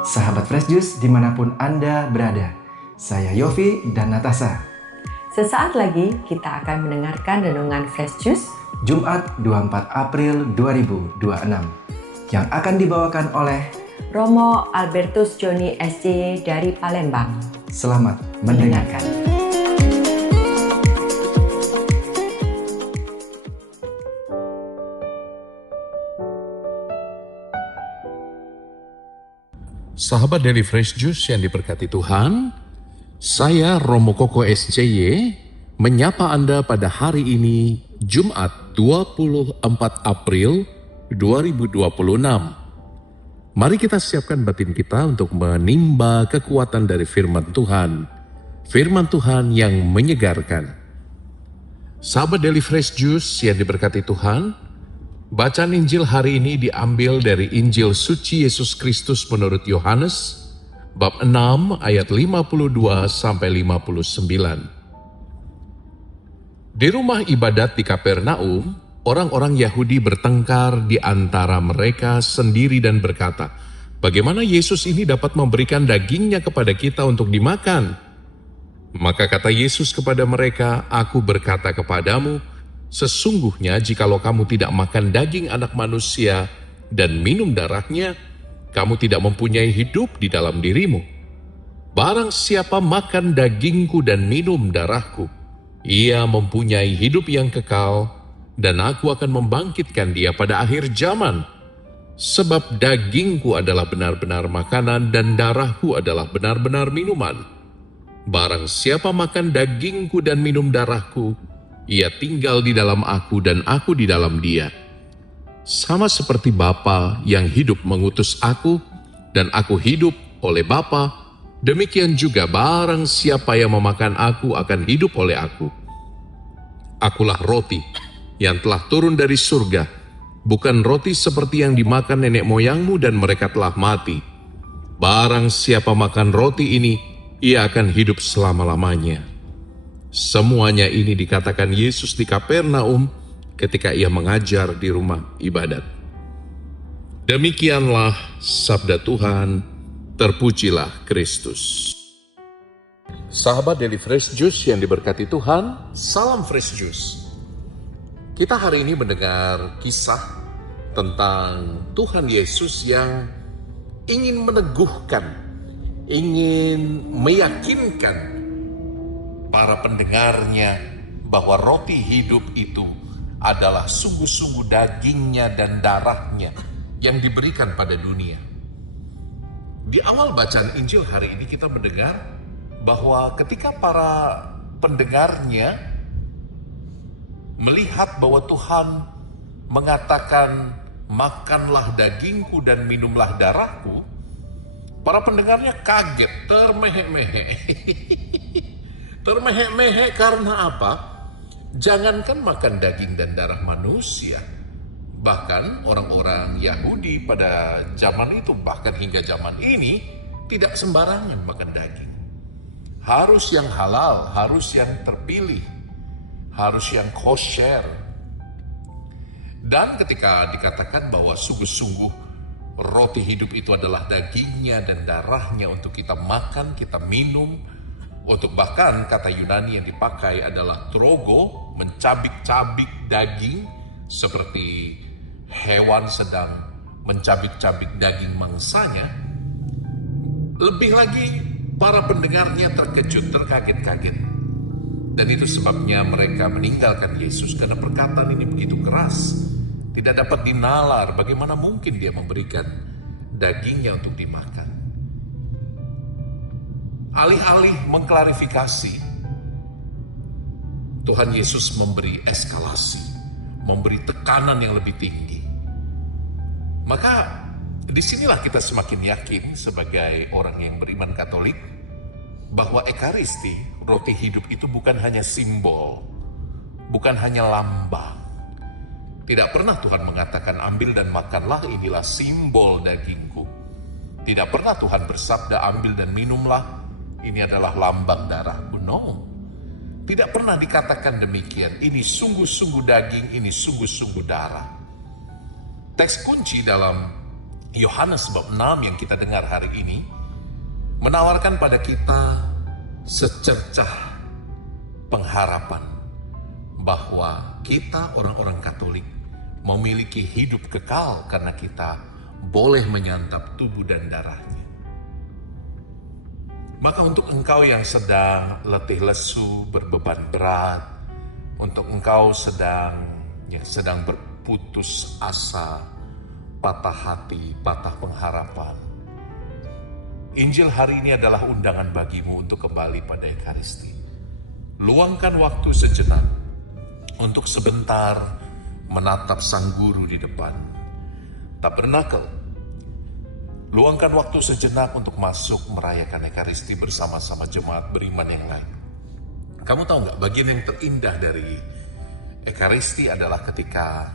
Sahabat Fresh Juice dimanapun Anda berada, saya Yofi dan Natasha. Sesaat lagi kita akan mendengarkan renungan Fresh Juice Jumat 24 April 2026 yang akan dibawakan oleh Romo Albertus Joni SJY dari Palembang. Selamat mendengarkan. Sahabat dari Fresh Juice yang diberkati Tuhan, saya Romo Koko SJY menyapa Anda pada hari ini Jumat 24 April 2026. Mari kita siapkan batin kita untuk menimba kekuatan dari firman Tuhan yang menyegarkan. Sahabat dari Fresh Juice yang diberkati Tuhan, bacaan Injil hari ini diambil dari Injil Suci Yesus Kristus menurut Yohanes, bab 6 ayat 52 sampai 59. Di rumah ibadat di Kapernaum, orang-orang Yahudi bertengkar di antara mereka sendiri dan berkata, "Bagaimana Yesus ini dapat memberikan dagingnya kepada kita untuk dimakan?" Maka kata Yesus kepada mereka, "Aku berkata kepadamu, sesungguhnya jikalau kamu tidak makan daging anak manusia dan minum darahnya, kamu tidak mempunyai hidup di dalam dirimu. Barang siapa makan dagingku dan minum darahku, ia mempunyai hidup yang kekal, dan aku akan membangkitkan dia pada akhir zaman. Sebab dagingku adalah benar-benar makanan dan darahku adalah benar-benar minuman. Barang siapa makan dagingku dan minum darahku, ia tinggal di dalam aku dan aku di dalam dia. Sama seperti Bapa yang hidup mengutus aku, dan aku hidup oleh Bapa, demikian juga barang siapa yang memakan aku akan hidup oleh aku. Akulah roti yang telah turun dari surga, bukan roti seperti yang dimakan nenek moyangmu dan mereka telah mati. Barang siapa makan roti ini, ia akan hidup selama-lamanya." Semuanya ini dikatakan Yesus di Kapernaum ketika ia mengajar di rumah ibadat. Demikianlah sabda Tuhan, terpujilah Kristus. Sahabat dari Fresh Juice yang diberkati Tuhan, salam Fresh Juice. Kita hari ini mendengar kisah tentang Tuhan Yesus yang ingin meneguhkan, ingin meyakinkan para pendengarnya bahwa roti hidup itu adalah sungguh-sungguh dagingnya dan darahnya yang diberikan pada dunia. Di awal bacaan Injil hari ini kita mendengar bahwa ketika para pendengarnya melihat bahwa Tuhan mengatakan, "Makanlah dagingku dan minumlah darahku," para pendengarnya kaget, termehek-mehek. Termehek-mehek karena apa? Jangankan makan daging dan darah manusia, bahkan orang-orang Yahudi pada zaman itu, bahkan hingga zaman ini, tidak sembarangan makan daging. Harus yang halal, harus yang terpilih, harus yang kosher. Dan ketika dikatakan bahwa sungguh-sungguh roti hidup itu adalah dagingnya dan darahnya untuk kita makan, kita minum, untuk bahkan kata Yunani yang dipakai adalah trogo, mencabik-cabik daging seperti hewan sedang mencabik-cabik daging mangsanya. Lebih lagi para pendengarnya terkejut, terkaget-kaget. Dan itu sebabnya mereka meninggalkan Yesus karena perkataan ini begitu keras. Tidak dapat dinalar, bagaimana mungkin dia memberikan dagingnya untuk dimakan. Alih-alih mengklarifikasi, Tuhan Yesus memberi eskalasi, memberi tekanan yang lebih tinggi. Maka disinilah kita semakin yakin sebagai orang yang beriman Katolik bahwa Ekaristi, roti hidup itu bukan hanya simbol, bukan hanya lambang. Tidak pernah Tuhan mengatakan, "Ambil dan makanlah, inilah simbol dagingku." Tidak pernah Tuhan bersabda, "Ambil dan minumlah, ini adalah lambang darahku." No. Tidak pernah dikatakan demikian. Ini sungguh-sungguh daging, ini sungguh-sungguh darah. Teks kunci dalam Yohanes bab 6 yang kita dengar hari ini menawarkan pada kita secercah pengharapan bahwa kita orang-orang Katolik memiliki hidup kekal karena kita boleh menyantap tubuh dan darahnya. Maka untuk engkau yang sedang letih lesu, berbeban berat, untuk engkau yang sedang berputus asa, patah hati, patah pengharapan, Injil hari ini adalah undangan bagimu untuk kembali pada Ekaristi. Luangkan waktu sejenak untuk sebentar menatap Sang Guru di depan tabernakel. Luangkan waktu sejenak untuk masuk merayakan Ekaristi bersama-sama jemaat beriman yang lain. Kamu tahu nggak, bagian yang terindah dari Ekaristi adalah ketika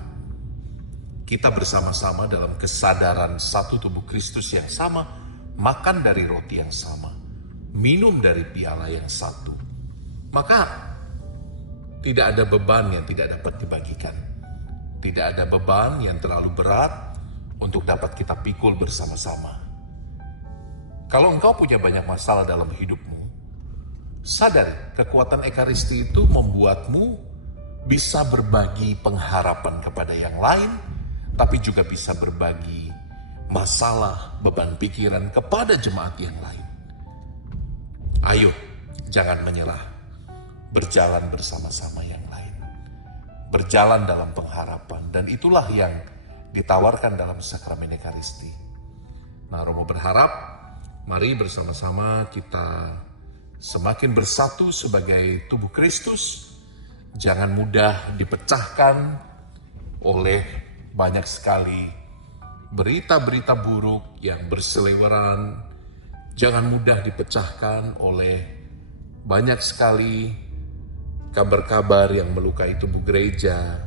kita bersama-sama dalam kesadaran satu tubuh Kristus yang sama, makan dari roti yang sama, minum dari piala yang satu. Maka tidak ada beban yang tidak dapat dibagikan. Tidak ada beban yang terlalu berat untuk dapat kita pikul bersama-sama. Kalau engkau punya banyak masalah dalam hidupmu, sadari kekuatan Ekaristi itu membuatmu bisa berbagi pengharapan kepada yang lain, tapi juga bisa berbagi masalah, beban pikiran kepada jemaat yang lain. Ayo, jangan menyerah. Berjalan bersama-sama yang lain. Berjalan dalam pengharapan. Dan itulah yang ditawarkan dalam sakramen Ekaristi. Nah, Romo berharap, mari bersama-sama kita semakin bersatu sebagai tubuh Kristus. Jangan mudah dipecahkan oleh banyak sekali berita-berita buruk yang berseliweran. Jangan mudah dipecahkan oleh banyak sekali kabar-kabar yang melukai tubuh gereja.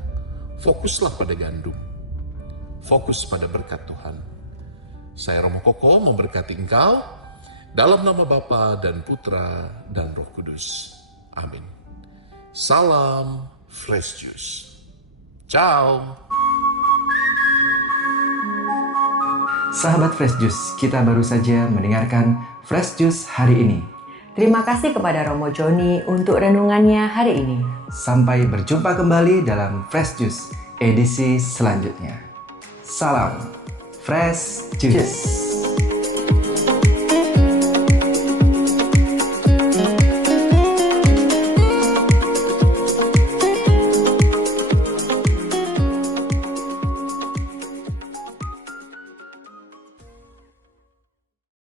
Fokuslah pada gandum. Fokus pada berkat Tuhan. Saya Romo Koko memberkati engkau dalam nama Bapa dan Putra dan Roh Kudus. Amin. Salam Fresh Juice. Ciao. Sahabat Fresh Juice, kita baru saja mendengarkan Fresh Juice hari ini. Terima kasih kepada Romo Joni untuk renungannya hari ini. Sampai berjumpa kembali dalam Fresh Juice edisi selanjutnya. Salam Fresh Juice.